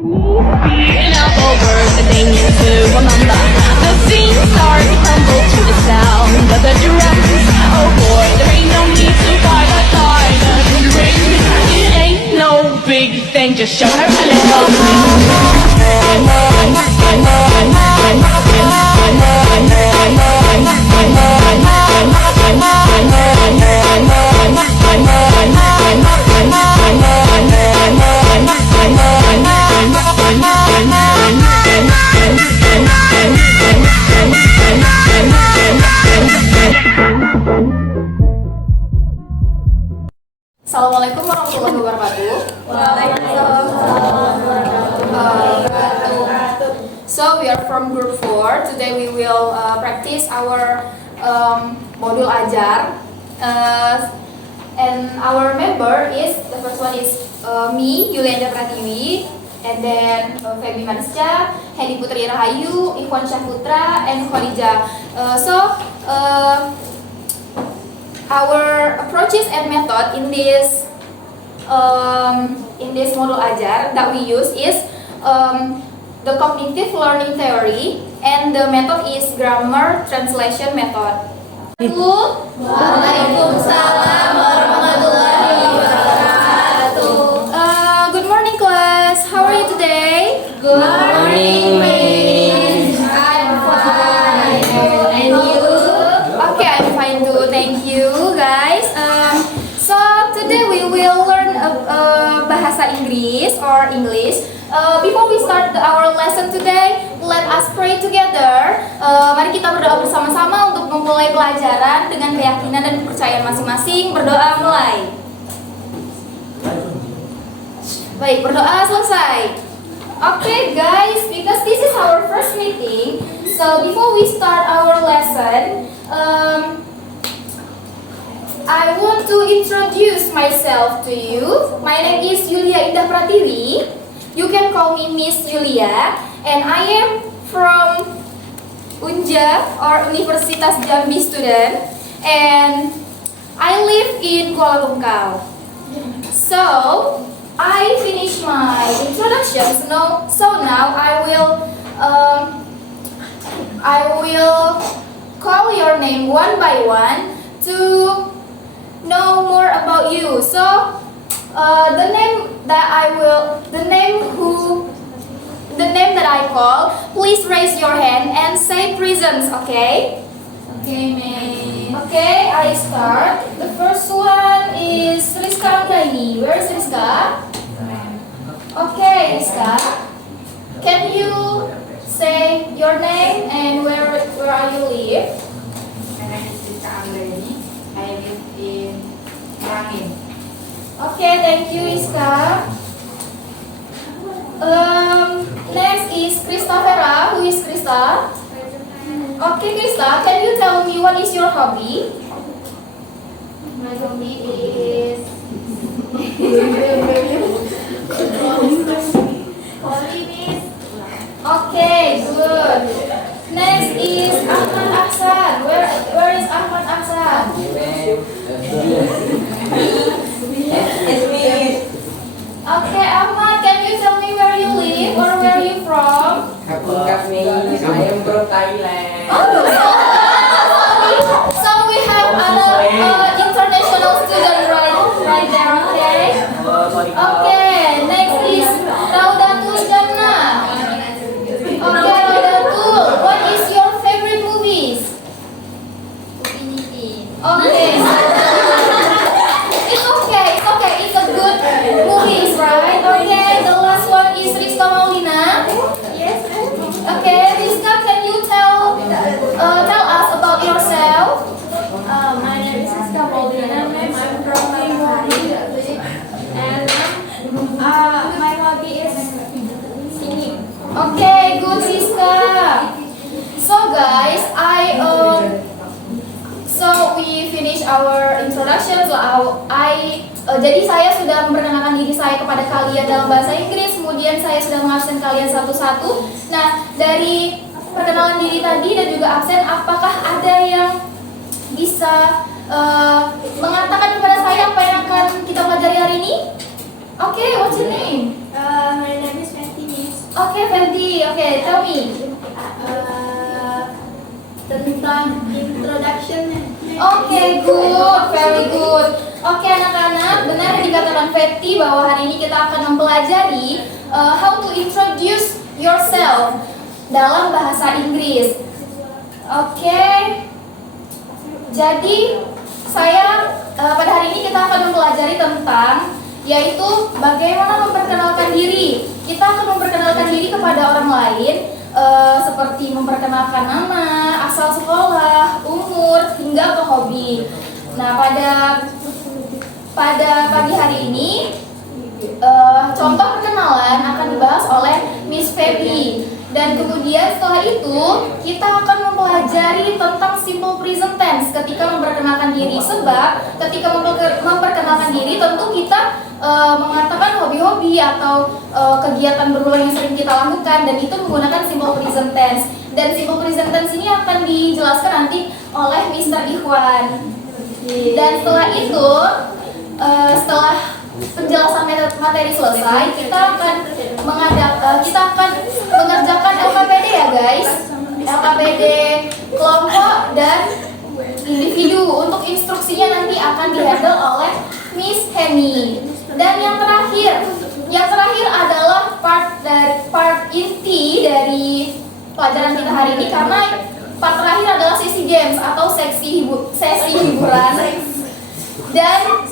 An awful word that they need to remember. The scene starts to tumble to the sound of the drums. Oh boy, there ain't no need to fight a silent ring. It ain't no big thing, just show her a little Assalamualaikum warahmatullahi wabarakatuh. Waalaikumsalam warahmatullahi wabarakatuh. So we are from group 4. Today we will practice our module ajar. And our member is, the first one is me, Yulianda Pratiwi, and then Feby Manisca, Hedi Putri Rahayu, Ikhwan Syahputra, and Khadijah. Our approaches and method in this module ajar that we use is the cognitive learning theory, and the method is grammar translation method. Waalaikumsalam warahmatullahi wabarakatuh. Good morning, class. How are you today? Good morning, Miss. I'm fine. And you? Okay, I'm fine too. Thank you, guys. So today we will learn bahasa Inggris or English. Before we start our lesson today, let us pray together. Mari kita berdoa bersama-sama untuk memulai pelajaran dengan keyakinan dan kepercayaan masing-masing. Berdoa mulai. Baik, berdoa selesai. Okay, guys, because this is our first meeting, so before we start our lesson, I want to introduce myself to you. My name is Yulia Indah Pratiwi. You can call me Miss Yulia, and I am from Unja or Universitas Jambi student, and I live in Kuala Tungkal. So I finished my introduction. So now I will call your name one by one to know more about you. So the name that I call, please raise your hand and say present, okay? Okay, Miss. Okay, I start. The first one is Rizka Anggraini. Where is Rizka? Okay, Rizka. Can you say your name and where are you live? My name is Rizka Anggraini. I live in Merangin. Okay, thank you, Rizka. Next is Krista Vera. Who is Krista? Okay, Krista, can you tell me what is your hobby? My hobby is Holy Miss. Okay, good. Next is Ahmad Ahsan. Where is Ahmad Ahsan? Okay, Ahmad, can you tell me where you live or where are you from? Miss, I am from Thailand. So we have another international student right there, okay? Okay, next is Raudatul Jannah. Okay, Raudatul, what is your favorite movies? Okay. It's okay, it's a good movies, right? Okay, the last one is Rizka Maulina. Yes. Okay, Rizka, can you tell us about yourself? My name is Rizka Maulina. I'm from Bali, and my hobby is singing. Okay, good, Rizka. So guys, so we finish our introduction. So jadi saya sudah memperkenalkan diri saya kepada kalian dalam bahasa Inggris. Kemudian saya sudah mengabsen kalian satu-satu. Nah, dari perkenalan diri tadi dan juga absen, apakah ada yang bisa mengatakan kepada saya apa yang akan kita pelajari hari ini? Okay, what's your name? My name is Fatimi. Okay, Ferdi. Okay, tell me. Tentang introduction-nya. Okay, good, very good. Oke anak-anak, benar yang dikatakan Fethi bahwa hari ini kita akan mempelajari how to introduce yourself dalam bahasa Inggris. Oke, jadi saya pada hari ini kita akan mempelajari tentang yaitu bagaimana memperkenalkan diri. Kita akan memperkenalkan diri kepada orang lain seperti memperkenalkan nama, asal sekolah, umur, hingga ke hobi. Nah, pada pagi hari ini contoh perkenalan akan dibahas oleh Miss Feby. Dan kemudian setelah itu kita akan mempelajari tentang simple present tense ketika memperkenalkan diri. Sebab ketika memperkenalkan diri tentu kita mengatakan hobi-hobi atau kegiatan berulang yang sering kita lakukan, dan itu menggunakan simple present tense. Dan simple present tense ini akan dijelaskan nanti oleh Mr. Ikhwan. Dan setelah itu setelah penjelasan materi selesai, kita akan mengerjakan LKPD ya guys, LKPD kelompok dan individu. Untuk instruksinya nanti akan dihandle oleh Miss Hemi. Dan yang terakhir adalah part inti dari pelajaran kita hari ini, karena part terakhir adalah sesi games atau sesi hiburan. Dan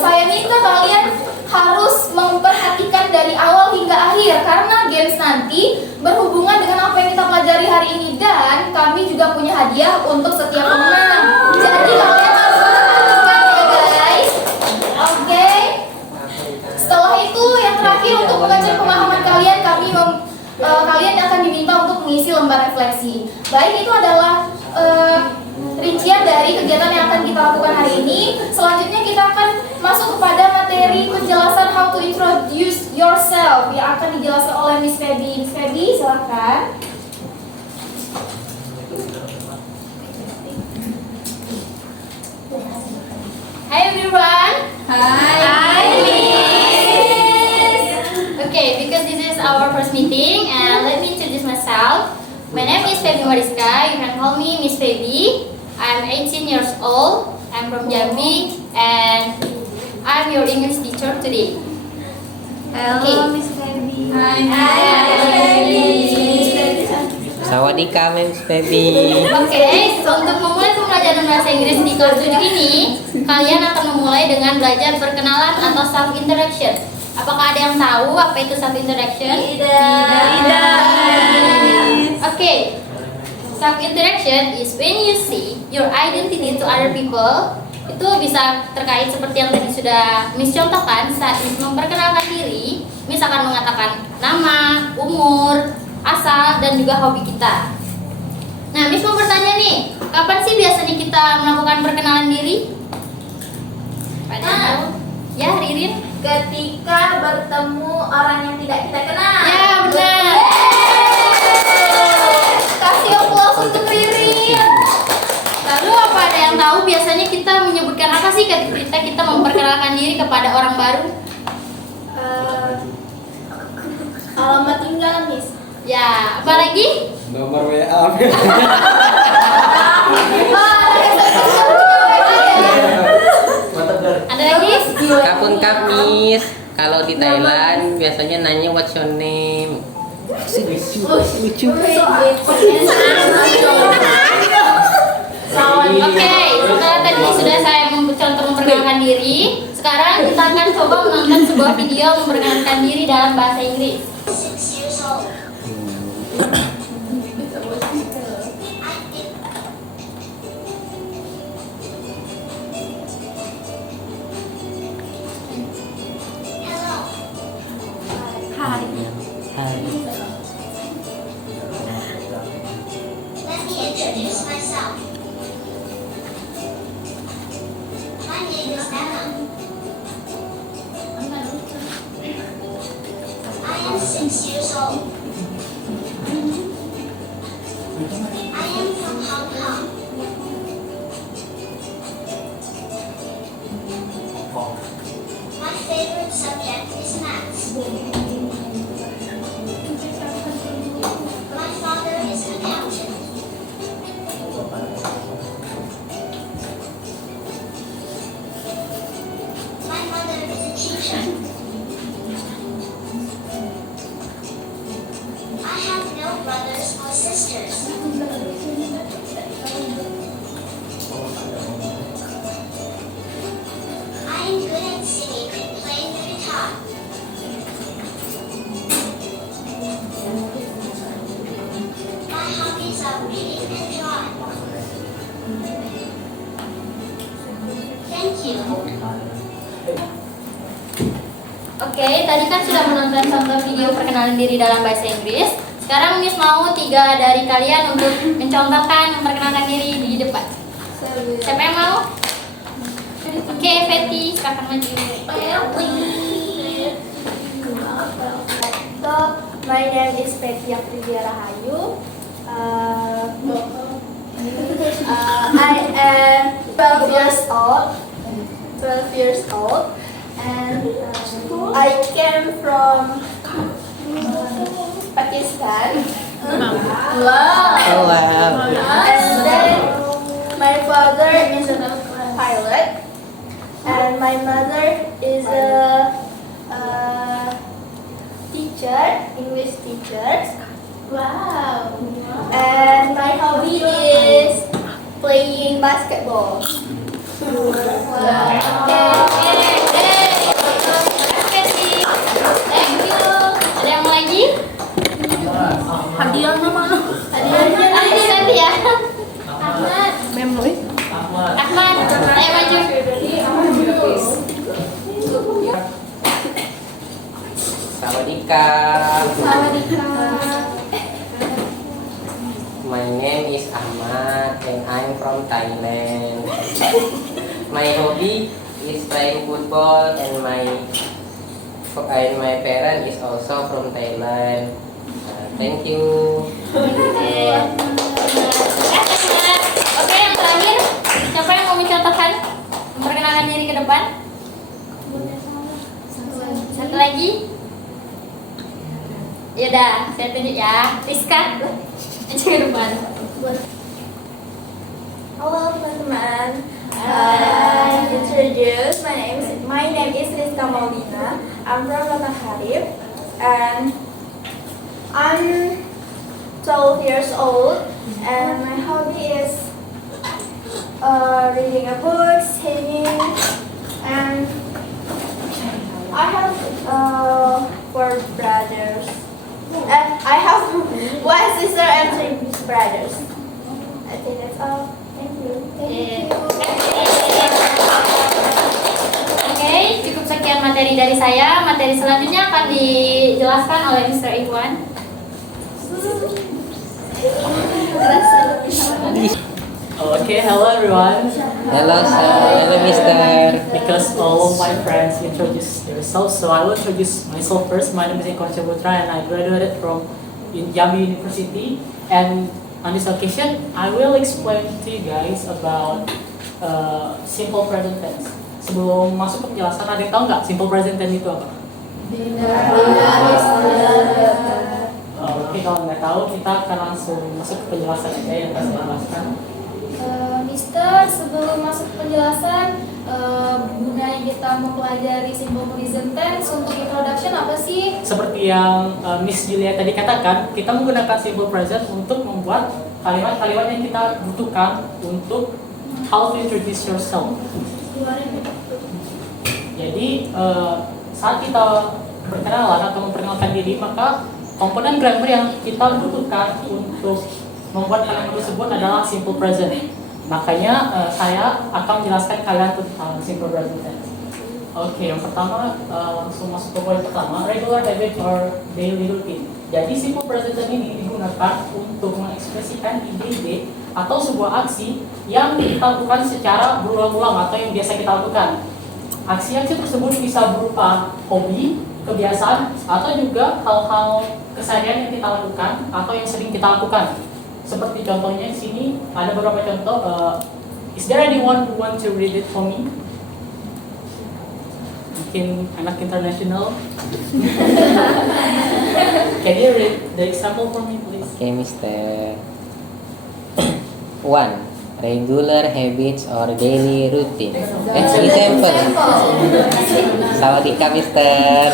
saya minta kalian harus memperhatikan dari awal hingga akhir, karena games nanti berhubungan dengan apa yang kita pelajari hari ini, dan kami juga punya hadiah untuk setiap pemenang. Jadi kalian harus memperhatikan ya guys. Oke. Setelah itu yang terakhir untuk mengajar pemahaman kalian, kalian akan diminta untuk mengisi lembar refleksi. Baik, itu adalah rincian dari kegiatan yang akan kita lakukan hari ini. Selanjutnya kita akan masuk kepada materi penjelasan how to introduce yourself yang akan dijelaskan oleh Miss Feby. Miss Feby, silakan. Hi everyone. Hi Miss. Okay, because this is our first meeting, and let me introduce myself. My name is Feby Mariska. You can call me Miss Feby. I'm 18 years old. I'm from Jambi, and I'm your English teacher today. Hello, Miss Feby. Hi, Feby. Sawadika, Miss Feby. Oke, untuk memulai pembelajaran bahasa Inggris di kelas 7 ini, kalian akan memulai dengan belajar perkenalan atau self introduction. Apakah ada yang tahu apa itu self introduction? Tidak. Oke. Self introduction is when you see your identity to other people. Itu bisa terkait seperti yang tadi sudah Miss contohkan saat Miss memperkenalkan diri. Miss akan mengatakan nama, umur, asal, dan juga hobi kita. Nah, Miss mau bertanya nih, kapan sih biasanya kita melakukan perkenalan diri? Pada tahu? Ya, Ririn? Ketika bertemu orang yang tidak kita kenal. Ya, benar. Kasih aplaus untuk Ririn. Lalu apa ada yang tahu biasanya kita menyebutkan apa sih ketika kita memperkenalkan diri kepada orang baru? Alamat tinggal, Miss. Ya, apa lagi? Nomor WA. Ada lagi? Kapun Kamis. Kalau di Thailand biasanya nanya what's your name. Lucu. Oke, setelah tadi sudah saya contoh memperkenalkan diri, sekarang kita akan coba menonton sebuah video memperkenalkan diri dalam bahasa Inggris. Hai. Let me introduce myself. My name is Emma. I am 6 years old. I am from Hong Kong. My favorite subject is maths. adventures. I am good at singing and playing the guitar. My hobbies are reading and drawing. Thank you. Oke, tadi kan sudah menonton contoh video perkenalan diri dalam bahasa Inggris. Sekarang Miss mau 3 dari kalian untuk mencontohkan memperkenalkan diri di depan. Siapa yang mau? Oke, Fetty, silakan maju. So, my name is Petty Afridia Rahayu. I am 12 years old. 12 years old, and I came from Pakistan. Wow. Oh, wow. And then my father is a pilot, and my mother is a teacher, English teacher. Wow. And my hobby is playing basketball. Thank you. Ada yang mau lagi? Hadiah nama. Hadiah ya. Ahmad. Ahmad, ayo maju. Sawadika. Sawadika. My name is Ahmad and I'm from Thailand. My hobby is playing football and my parent is also from Thailand. Thank you. Oke, yang terakhir, siapa yang mau mencontohkan memperkenalkan diri ke depan? Satu lagi. Yaudah, saya tunjuk ya. Rizka, maju ke depan. Halo teman-teman. I introduce my name is Rizka Maulina. I'm from Lata Harib, and I'm 12 years old, and my hobby is reading a book, singing, and I have 4 brothers. And I have 1 sister and 3 brothers. I think that's all. Thank you. Oke, cukup sekian materi dari saya. Materi selanjutnya akan dijelaskan oleh Mr. Iwan. Okay, hello everyone. Hello, sir. Hello, Mister. Because all of my friends introduced themselves, so I will introduce myself first. My name is Eko Putra and I graduated from Jambi University. And on this occasion, I will explain to you guys about simple present tense. Sebelum masuk ke penjelasan, ada yang tahu nggak simple present tense itu apa? Oke, kalau nggak tahu, kita akan langsung masuk ke penjelasan aja yang saya jelaskan. Mister, sebelum masuk ke penjelasan, gunanya kita mempelajari simple present tense untuk introduction apa sih? Seperti yang Miss Julia tadi katakan, kita menggunakan simple present untuk membuat kalimat-kalimat yang kita butuhkan untuk how to introduce yourself. Jadi saat kita berkenalan atau memperkenalkan diri, maka komponen grammar yang kita butuhkan untuk membuat kalimat tersebut adalah simple present. Makanya saya akan menjelaskan kalian tentang simple present tense. Oke, yang pertama langsung masuk ke poin pertama, regular habit or daily routine. Jadi simple present tense ini digunakan untuk mengekspresikan ide-ide atau sebuah aksi yang kita lakukan secara berulang-ulang atau yang biasa kita lakukan. Aksi-aksi tersebut bisa berupa hobi, kebiasaan, atau juga hal-hal keseharian yang kita lakukan atau yang sering kita lakukan. Seperti contohnya di sini ada beberapa contoh. Is there anyone who want to read it for me? Mungkin anak internasional. Can you read the example for me, please? Okay, Mister. 1. Regular habits or daily routine. Example. Sawadika, Mister.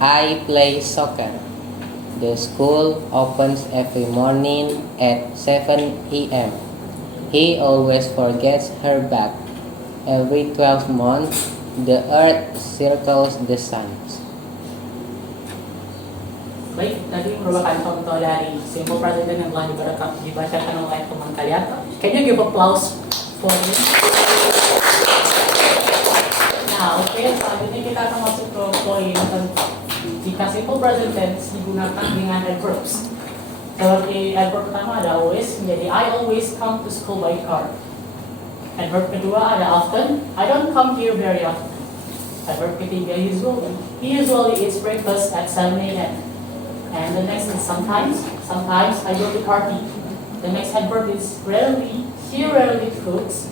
I play soccer. The school opens every morning at 7 a.m. He always forgets her bag. Every 12 months, the earth circles the sun. Baik, tadi merupakan contoh dari simple present tense yang telah dibacakan oleh teman kalian. Can you give applause for me? Nah, oke, selanjutnya kita akan masuk ke poin tentang jika simple present tense digunakan dengan adverbs. Seperti adverb pertama ada always, menjadi I always come to school by car. Adverb kedua ada often, I don't come here very often. Adverb ketiga usually, he usually eats breakfast at 7 a.m. And the next is sometimes I go to party. The next adverb is rarely, he rarely cooks.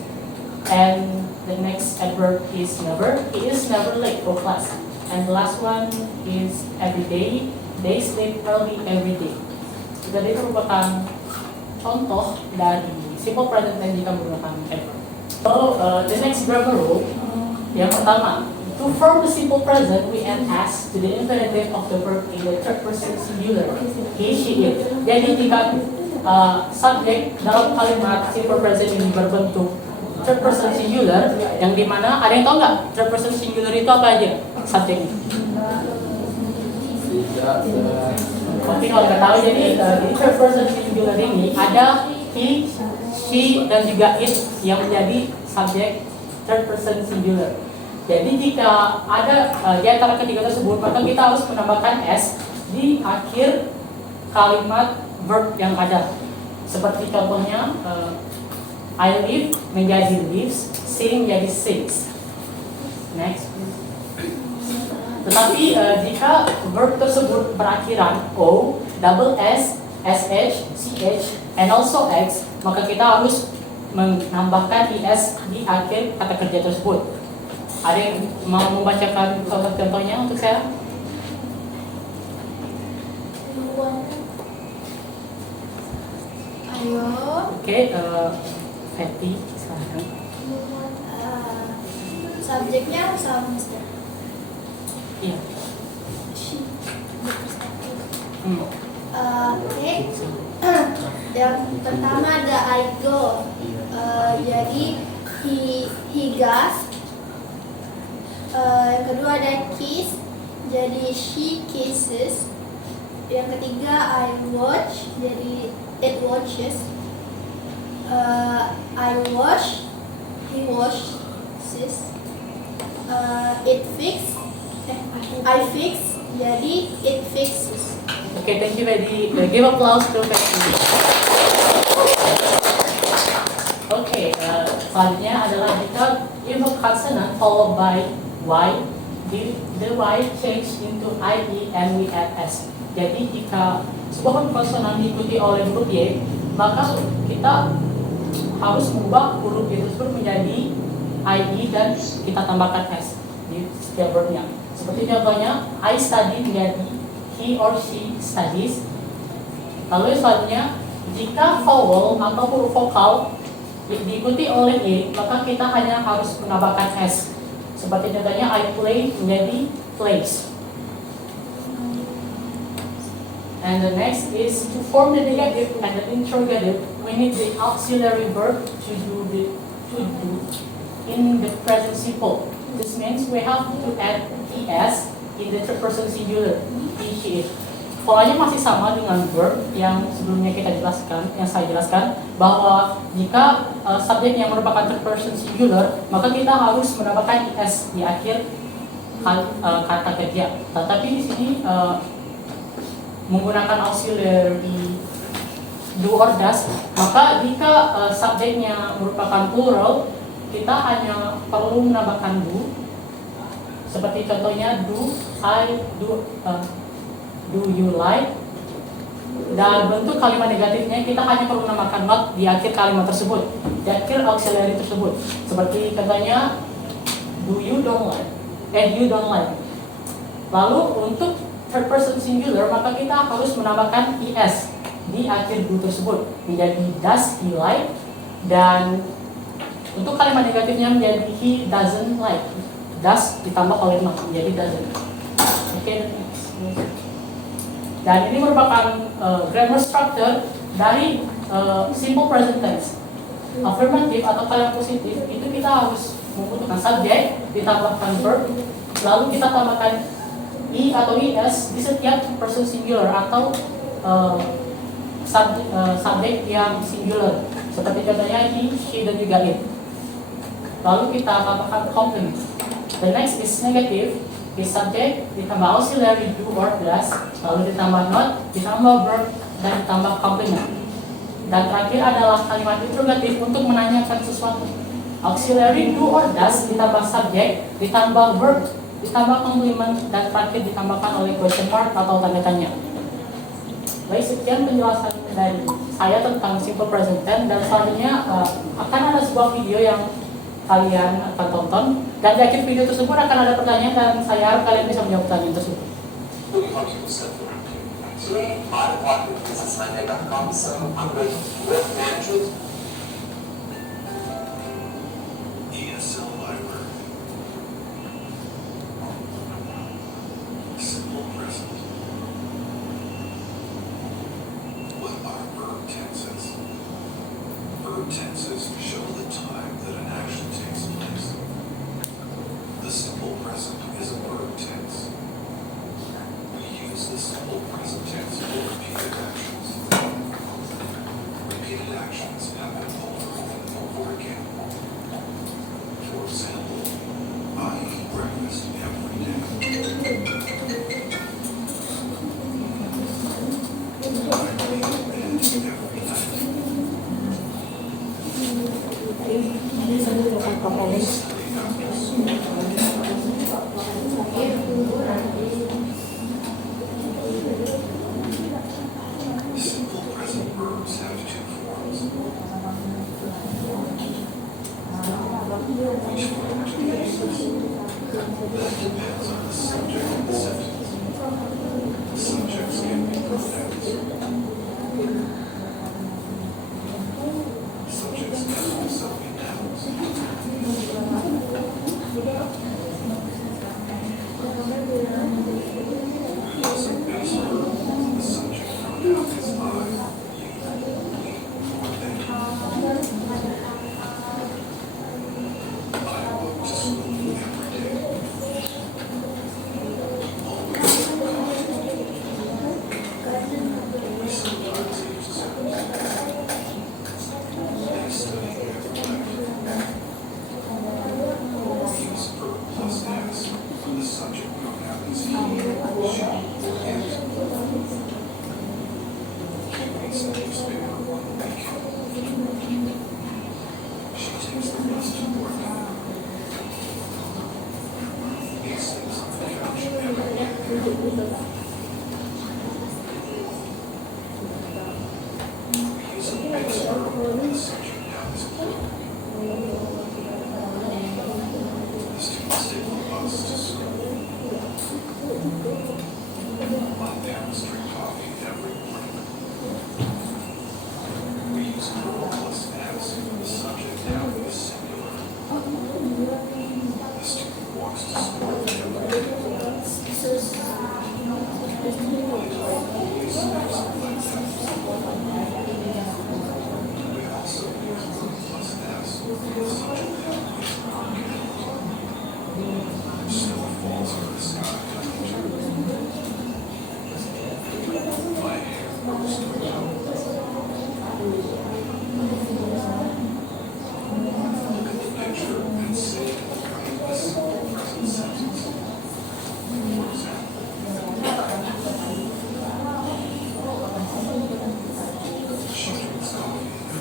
And the next adverb is never, he is never late for class. And the last one is every day, they sleep early every day. Jadi itu merupakan contoh dari simple present tense jika menggunakan adverb. So the next grammar rule, yang pertama, to form the simple present, we add s to the infinitive of the verb in the third person singular. He, she, it. Jadi jika subjek dalam kalimat simple present ini berbentuk third person singular, yang dimana ada yang tahu nggak third person singular itu apa aja subjeknya? Oke, kalau nggak tahu, jadi di third person singular ini ada he, she, dan juga it yang menjadi subjek third person singular. Jadi jika ada di antara ketiga tersebut, maka kita harus menambahkan s di akhir kalimat verb yang ada. Seperti contohnya, I live menjadi lives, sing menjadi sings. Next. Tetapi jika verb tersebut berakhiran o, double s, sh, ch, and also x, maka kita harus menambahkan is di akhir kata kerja tersebut. Ada yang mau membacakan salah satu contohnya untuk saya? Ayo. Oke, Fatty sekarang. Subjeknya sama Mister. Iya. Oke. Yang pertama ada I go. Jadi he goes. Yang kedua ada kiss, jadi she kisses. Yang ketiga I watch, jadi it watches. I wash, he washes. It fix, I fix, jadi it fixes. Oke, thank you Fatty. Give applause to Fatty. Oke, selanjutnya adalah jika if a consonant followed by y, the y change into ie and we add s. Jadi jika sebuah konsonan diikuti oleh huruf y, maka kita harus mengubah huruf y tersebut menjadi ie dan kita tambahkan s di setiap verbnya. Seperti contohnya, I study menjadi he or she studies. Lalu selanjutnya, jika vowel atau huruf vokal diikuti oleh e, maka kita hanya harus menambahkan s. Seperti contohnya I play menjadi plays. And the next is to form the negative and the interrogative, we need the auxiliary verb to do in the present simple. This means we have to add es in the third person singular, he, she, it. Polanya masih sama dengan verb yang sebelumnya kita jelaskan, yang saya jelaskan, bahwa jika subjek yang merupakan third person singular, maka kita harus menambahkan es di akhir kata kerja. Tetapi di sini menggunakan auxiliary do or does, maka jika subjeknya merupakan plural, kita hanya perlu menambahkan do. Seperti contohnya do you like? Dan bentuk kalimat negatifnya kita hanya perlu menambahkan not di akhir kalimat tersebut, di akhir auxiliary tersebut. Seperti contohnya do you don't like, you don't like. Lalu untuk third person singular maka kita harus menambahkan es di akhir do tersebut menjadi does he like, dan untuk kalimat negatifnya menjadi he doesn't like. Does ditambah oleh not menjadi doesn't. Oke, next. Dan ini merupakan grammar structure dari simple present tense. Affirmative atau kalian positif itu kita harus membutuhkan subjek ditambahkan verb, lalu kita tambahkan i atau is di setiap person singular atau subjek yang singular. Seperti contohnya he, she, dan juga it. Lalu kita tambahkan complement. The next is negative. Is subject ditambah auxiliary do or does, lalu ditambah not, ditambah verb, dan ditambah complement. Dan terakhir adalah kalimat interrogative untuk menanyakan sesuatu. Auxiliary do or does ditambah subject, ditambah verb, ditambah complement, dan terakhir ditambahkan oleh question mark atau tanda tanya. Baik, sekian penjelasan dari saya tentang simple present tense, dan selanjutnya akan ada sebuah video yang kalian akan tonton, dan di akhir video tersebut akan ada pertanyaan, dan saya harap kalian bisa menjawab pertanyaan tersebut. Today, my department is assigned a council under web management. ESL Library. Simple present. What are verb tenses? Verb tenses show the time that an action takes place. The simple present is a verb tense. We use the simple present tense for repeated actions. Repeated actions happen over and over again. For example, I eat breakfast every day. I lay in bed every night. Simple present verbs have two forms. Which form do we use? That depends on the subject of the sentence. Subjects can be pronouns. Subjects can also be nouns. We also base verbs on the subject pronoun is I, you, we, or they. I walk to school every day. Always have coffee. We sometimes use Zooms. They study every night. We use verb plus s when the subject pronoun is he, she, or it. She reads the newspaper one weekend. She takes the bus to work. He sleeps on the couch every day. We use a base verb when the subject noun is plural. The students take the bus to school. My parents drink coffee every morning. We use verb plus s when the subject noun is singular. The student walks to school every day. My dog always sniffs on my desk. We also use verb plus s when the subject noun is argument. Snow falls from the sky coming to. My hair grows to a top. Look at the picture and say it right in the simple present sentence. For example, she drinks coffee every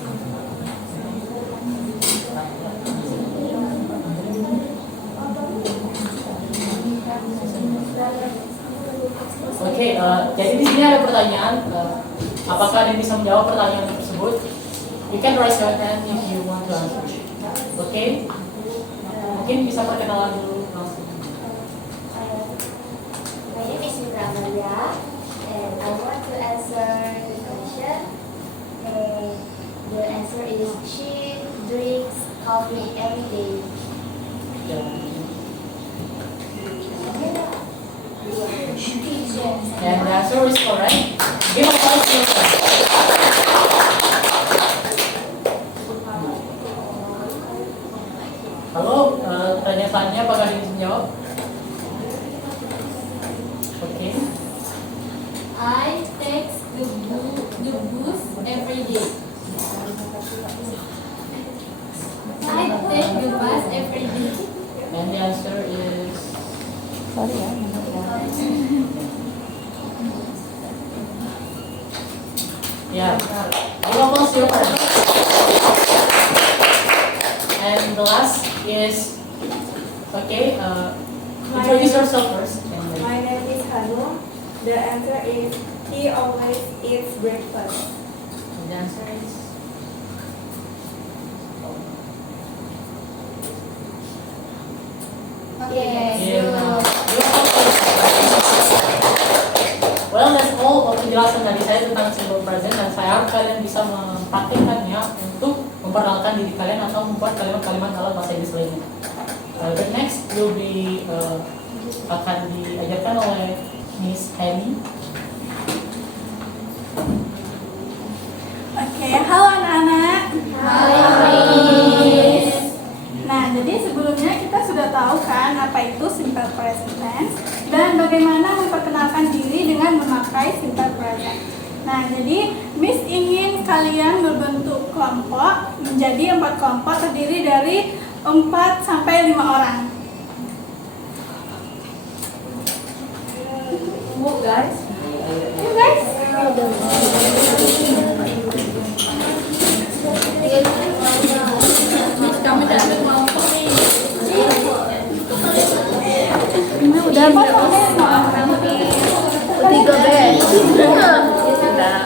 Oke, jadi di sini ada pertanyaan. Apakah ada yang bisa menjawab pertanyaan tersebut? You can raise your hand if you want to answer. Oke, mungkin bisa perkenalan dulu langsung. My name is Indra Amalia, and I want to answer the question. The answer is she drinks coffee every day. And the answer answer is correct. Give applause to yourself. Halo, pertanyaannya apakah ada yang bisa jawab? Oke. I take the bus every day. I take the bus every day. And the answer is yeah. Give applause to your friend. And the last is okay. Introduce yourself first. My name is Hanum. The answer is he always eats breakfast. And the answer is yeah. Well, that's all penjelasan dari saya tentang simple present, dan saya harap kalian bisa mempraktikkannya untuk memperkenalkan diri kalian atau membuat kalimat-kalimat dalam bahasa Inggris lainnya. The next will be akan diajarkan oleh Miss Henny. Oke, halo anak-anak. Nah, jadi sebelumnya kita sudah tahu kan apa itu simple present tense dan bagaimana memperkenalkan diri dengan memakai simple present. Nah, jadi Miss ingin kalian berbentuk kelompok menjadi 4 kelompok terdiri dari 4 sampai 5 orang. Guys. Kami tidak ada kelompok nih. Ini udah apa? 13. Sudah.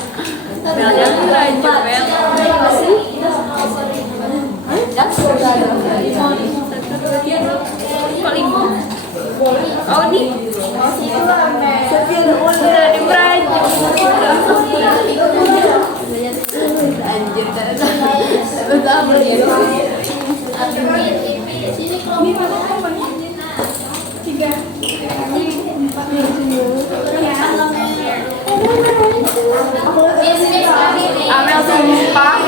Bel yang lanjut Bel. Kok 5? Oh ini. Sudah di Brazil. Anjir, betul begitu. Ini mana kelompoknya? 3, 4, 5. Amel sumpah.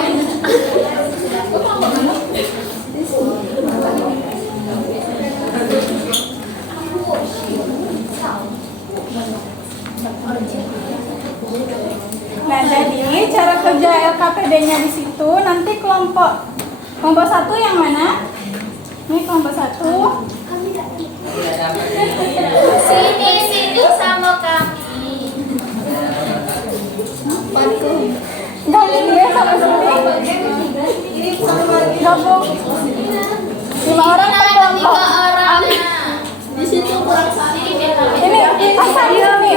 Nah, jadi cara kerja LKPD-nya di situ nanti kelompok 1 yang mana? Ini kelompok 1. Sini sama kami. Gabung dia sama seperti gabung 5 orang per kelompok. Di situ kurang satu. Ini pasang ini.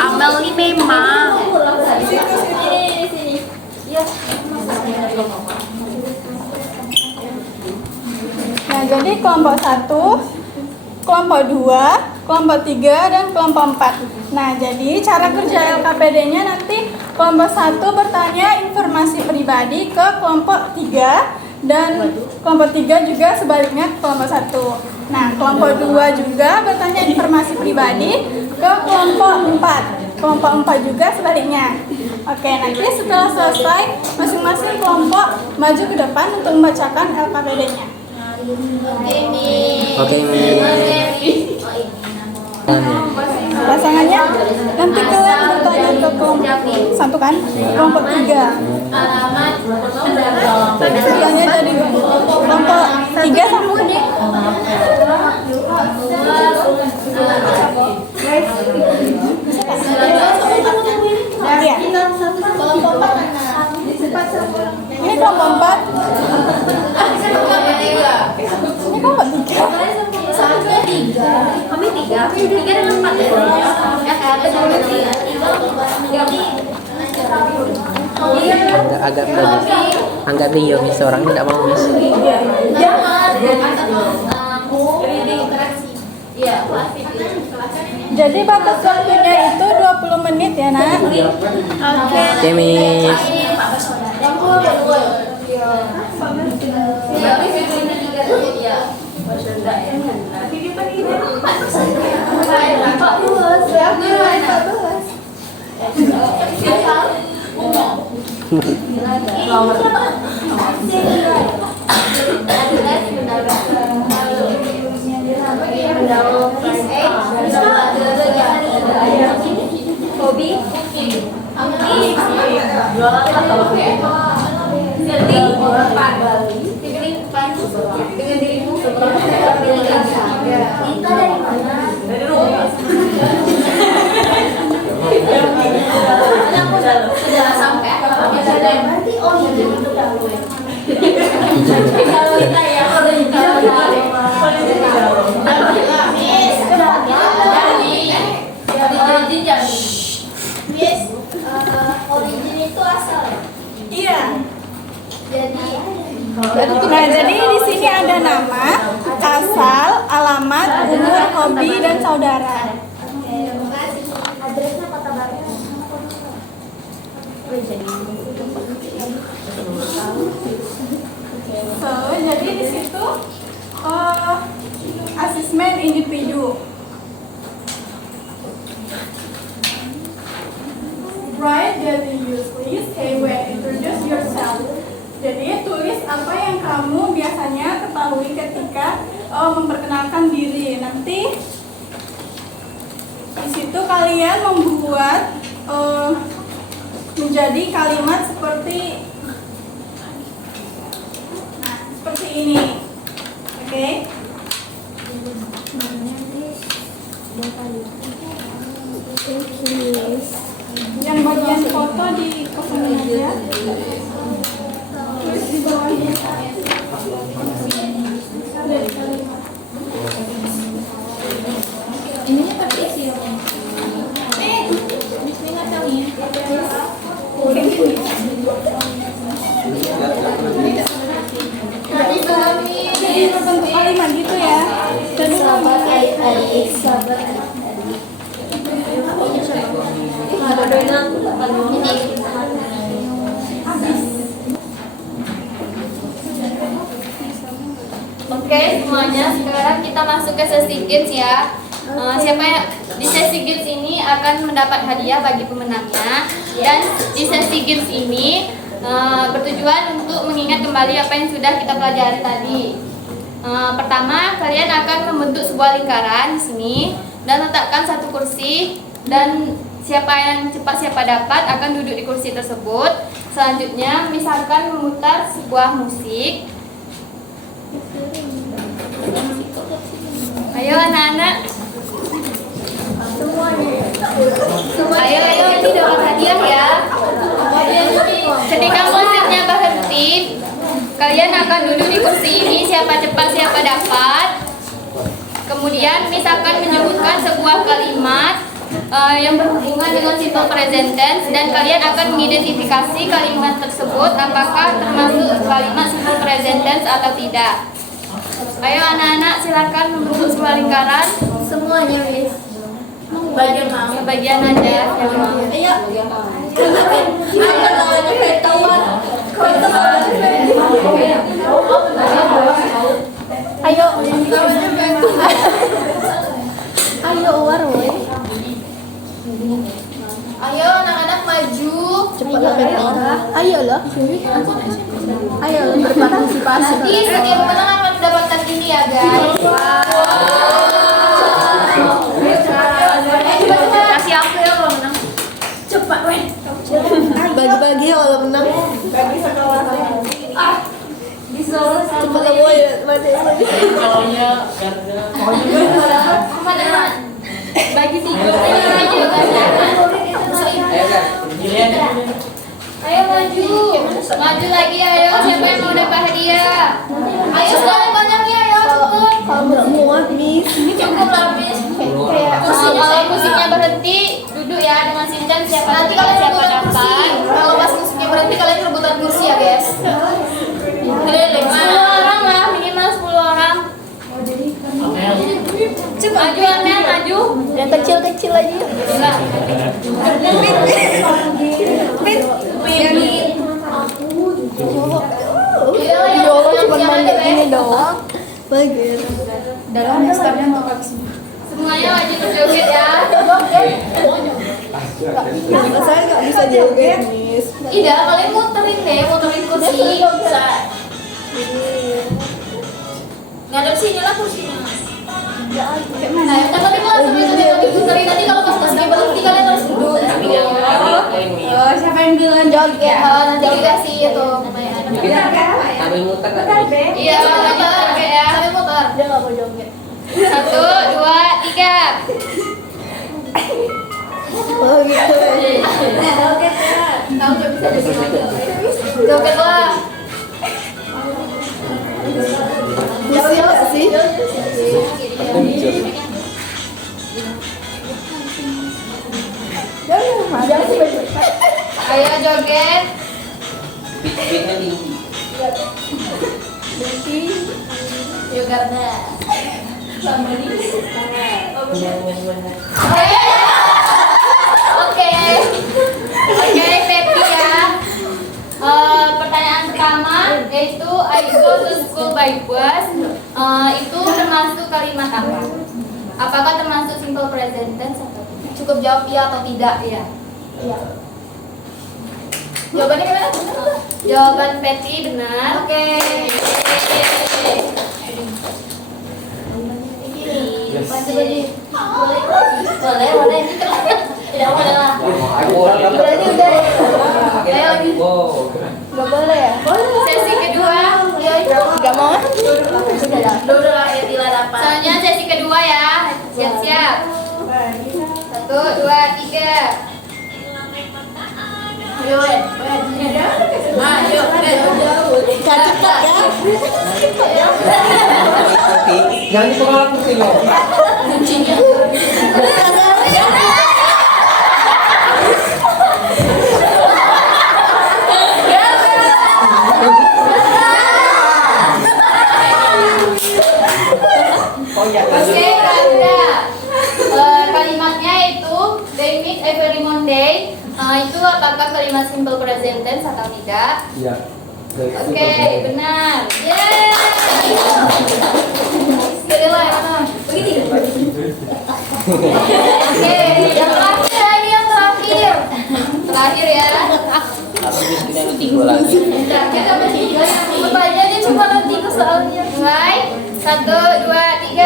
Amel ini memang. Nah, jadi kelompok 1, kelompok 2, kelompok 3, dan kelompok 4. Nah, jadi cara kerja LKPD-nya nanti kelompok 1 bertanya informasi pribadi ke kelompok 3 dan kelompok 3 juga sebaliknya ke kelompok 1. Nah, kelompok 2 juga bertanya informasi pribadi ke kelompok 4. Kelompok 4 juga sebaliknya. Oke, nanti setelah selesai masing-masing kelompok maju ke depan untuk membacakan LKPD-nya. Oke, Pasangannya nanti kalian bertanya ke kelompok 1 kan? Kelompok 3. Bertanya dari kelompok 3 sama nih. Iya. Ini kelompok 4. Ini kelompok 3. Kami 3 dengan 4 ya. agak bagus. Anggap nih Miss orang tidak mau Miss. Jadi batas waktunya itu 20 menit ya, Nak. Oke, Miss. Origin itu asal. Iya. Jadi Nah, jadi di sini ada nama, asal, alamat, umur, hobi, dan saudara. adresnya Kota Baru. So, jadi di situ asesmen individu. Write that you usually say when introduce yourself. Jadi tulis apa yang kamu biasanya ketahui ketika memperkenalkan diri. Nanti di situ kalian membuat menjadi kalimat seperti ini. Oke? Yang bagian foto di kosongin aja. Tulis di bawahnya. Ininya pakai isi ya, Bang? Ini nggak tahu ya. Jadi terbentuk kalimat gitu ya. Jadi Sahabat adik-adik, sahabat adik-adik. Oke semuanya, sekarang kita masuk ke sesi games ya. Siapa yang di sesi games ini akan mendapat hadiah bagi pemenangnya. Dan di sesi games ini bertujuan untuk mengingat kembali apa yang sudah kita pelajari tadi. Pertama, kalian akan membentuk sebuah lingkaran di sini dan letakkan satu kursi, dan siapa yang cepat siapa dapat akan duduk di kursi tersebut. Selanjutnya, misalkan memutar sebuah musik. Ayo anak-anak. Ayo ini dapat hadiah ya. Ketika musiknya berhenti, kalian akan duduk di kursi ini, siapa cepat siapa dapat. Kemudian misalkan menyebutkan sebuah kalimat yang berhubungan dengan simple present tense, dan kalian akan mengidentifikasi kalimat tersebut apakah termasuk kalimat simple present tense atau tidak. Ayo anak-anak silakan membentuk sebuah lingkaran. Semuanya, Miss. Bagian mau? Bagian aja. Ayo. ayo. Ayo, war, woy. Ayo anak-anak maju. Cepat lah, ayo loh. Ayo berpartisipasi. Nanti setiap pemenang akan mendapatkan ini ya guys. Kasih aku ya kalau menang. Cepat, weh. Bagi-bagi ya kalau menang. Bagi sekelas. Cepat lah, woy. Kalaunya Garda. Bagi 3 ayo maju. Maju lagi ayo, siapa yang mau dapat hadiah? Ayo sekarang banyaknya ya, cepet. Kalau nggak muat, Miss. Ini cukup lah, Miss. Kalau musiknya berhenti, duduk ya dengan sinchan siapa nanti kalian siapa dapat. Kalau pas musiknya berhenti kalian rebutan kursi ya, guys. 10 orang lah, minimal 10 orang. Maju Amel, maju. Yang kecil-kecil aja. Ya Allah cuma mandi ini doang. Bagus. Dalam daftarnya untuk habis ini. Semuanya wajib berjoget ya. Saya nggak bisa joget, Miss. Ida, kalian muterin kursi. Ngadep sini lah kursinya. Nah, tapi kelas itu muterin nanti kalau pas kursinya berhenti kalian harus duduk. Siapa yang duluan joget? Nanti dikasih itu. Sambil muter tadi. Iya, sambil ya. Sambil muter. Dia nggak mau joget. 1, 2, 3. Oh gitu. Joget ya. Kamu nggak bisa joget. Joget lah. Bisa nggak sih? Ayo joget. Beatnya tinggi. Yogarda. Oke, Pepi ya. Pertanyaan pertama yaitu I go to school by bus. Itu termasuk kalimat apa? Apakah termasuk simple present tense atau tidak? Cukup jawab iya atau tidak ya. Iya. Jawabannya gimana? Jawaban Pepi benar. Oke. Boleh. Tidak boleh lah. Berarti udah. Ayo lagi. Nggak boleh ya? Sesi kedua. Nggak mau? Dulu lah ya Tila dapat. Soalnya sesi kedua ya. Siap-siap. 1, 2, 3. Ayo, Cepat ya. Jangan dipengaruhi kursi lo. Oke, Kanda. Kalimatnya itu they meet every Monday. Itu apakah kalimat simple present tense atau tidak? Iya. Oke, benar. Yeay. Kedua, begitu. Oke, yang terakhir. Terakhir ya. Aku bisa tiga lagi. Terakhir sama tiga yang ikut aja dia cuma nanti ke soalnya. Baik, 1, 2, 3.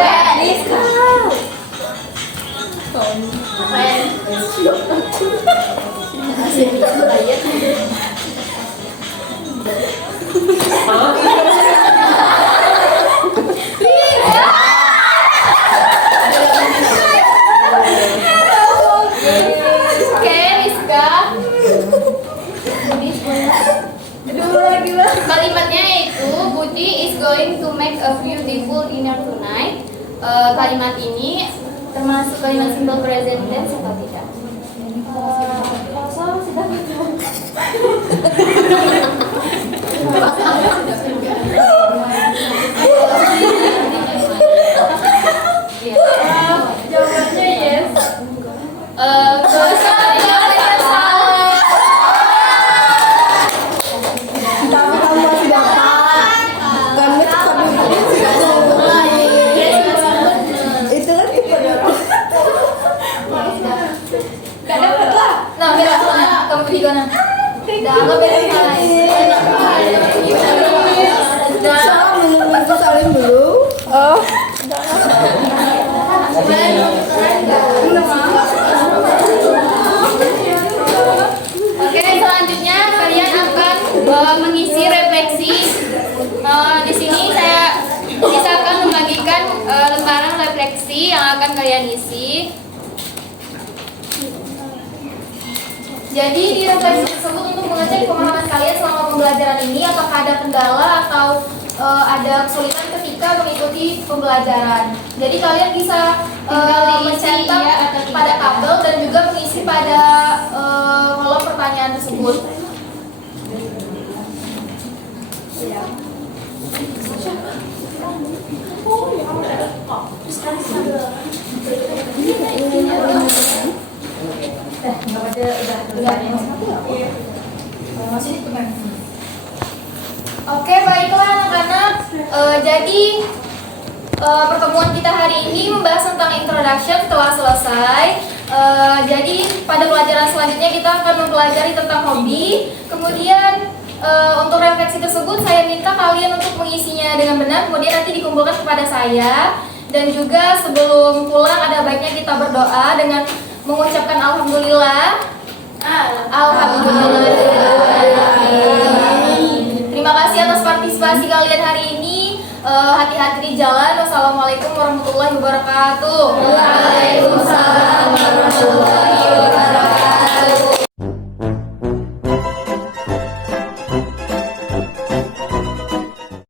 Oke, Rizka. Kalimatnya itu Budi is going to make a beautiful dinner tonight. Kalimat ini termasuk kalimat simple present tense atau tidak? Jawabannya yes. Jawabannya salah. Tahu-tahu masih dapat. Kami cepat itu kan itu. Gak dapet lah. Nah, bela sana. Kamu di mana? Dah, lo bela sana. Salam menunggu salim dulu. Oh. Oke, selanjutnya kalian akan mengisi refleksi. Di sini saya akan membagikan lembaran refleksi yang akan kalian isi. Jadi di refleksi tersebut untuk mengecek pemahaman kalian selama pembelajaran ini, apakah ada kendala atau ada kesulitan ketika mengikuti pembelajaran. Jadi kalian bisa mencetak pada tabel dan juga mengisi pada kolom pertanyaan tersebut. Oke, baiklah anak-anak. Jadi pertemuan kita hari ini membahas tentang introduction telah selesai. Jadi pada pelajaran selanjutnya kita akan mempelajari tentang hobi. Kemudian untuk refleksi tersebut saya minta kalian untuk mengisinya dengan benar, kemudian nanti dikumpulkan kepada saya. Dan juga sebelum pulang ada baiknya kita berdoa dengan mengucapkan alhamdulillah. Alhamdulillah. Terima kasih atas partisipasi kalian hari ini. Hati-hati di jalan. Wassalamualaikum warahmatullahi wabarakatuh. Waalaikumsalam warahmatullahi